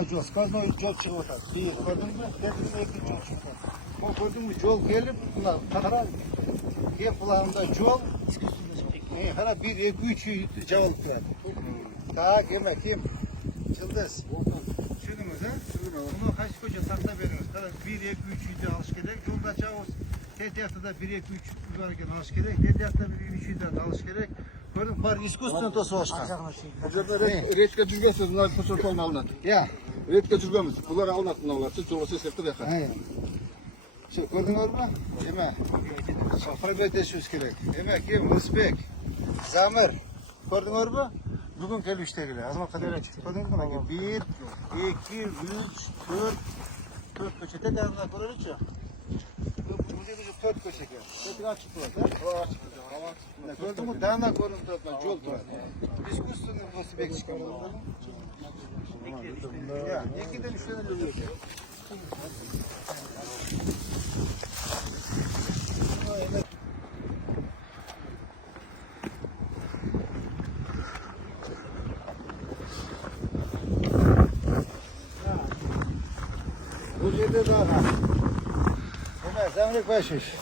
mı yol? Skazma yol çıkıyor. Bir gördün mü? Hepsine iki yol çıkıyor. O gördün mü yol gelip bunlar para hep kulağında yol. Hala 1, 2, 3 cevap ver. Daha gelme kim? Çıldız. Şunumuz ha? Bunu kaç koca sakla veriniz. Hala 1, 2, 3 de alış gerek. Yolda çavuz. Tet haftada 1, 2, 3 yuvarken alış gerek. Tet haftada 1, 3 de alış gerek. Gördün var iskusunu da soğuşkan. Hocam reçke cürgesiz bunlar fırsat olmalıdır. Ya. Reçke cürgemiz. Bunları almasın onlar. Siz çoğusu sektir yakar. Aynen. Şu gördün mü? Yeme. Sofra betesiz gerek. Yemek yem, ıspek. Zamır. Gördün mü? Bugün gel işte gele. Az kadar aç. Gördün mü? 1, 2, 3, 4 köşede derler böyle çıkıyor. Bu da 4 köşe gel. Tekrar açık burada. Hava açık hocam. Hava açık. Gördün mü? Dağına görüntü atma. Yol duvar. Diskusunu ıspek çıkıyor. Ya, ikiden 3 tane oluyor. Bu yerde daha. Ömer, zamirek başış.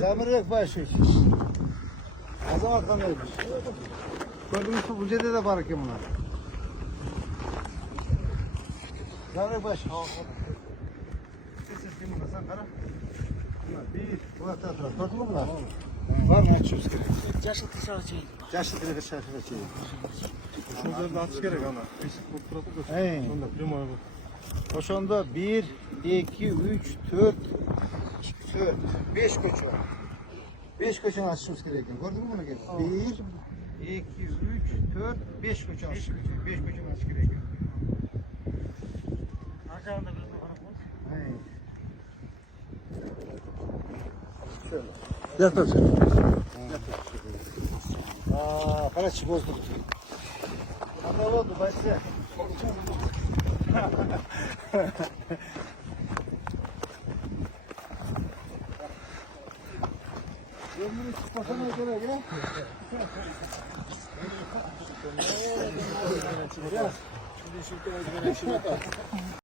Zamirek başış. Azamat kanalıymış. Gördünüz mü? Bu yerde de var ki bunlar. Zamirek başış. Ses kim bunlar? Sen kara. Bir, bu tarafta. Gördün mü bunlar? Var mı? Açıyoruz gerek. Yaşlı dışarı çeyin. Yaşlı direkt şarkıda çeyiyor. Şunları atış gerek ama. Hey. Koşanda 1, 2, 3, 4, 5 koç var. 5 koçun açışımız gerekiyor. Gördün mü bunu? 1, 2, 3, 4, 5 koçun açışımız gerekiyor. 5 koçun açış gerekiyor. Aşağıda bir bakalım. Hey. Şöyle. Yaklaş. Paraçı bozduk. Ne oldu başka? Ömrünü çıkmasana gerek ya. Şimdi şirkete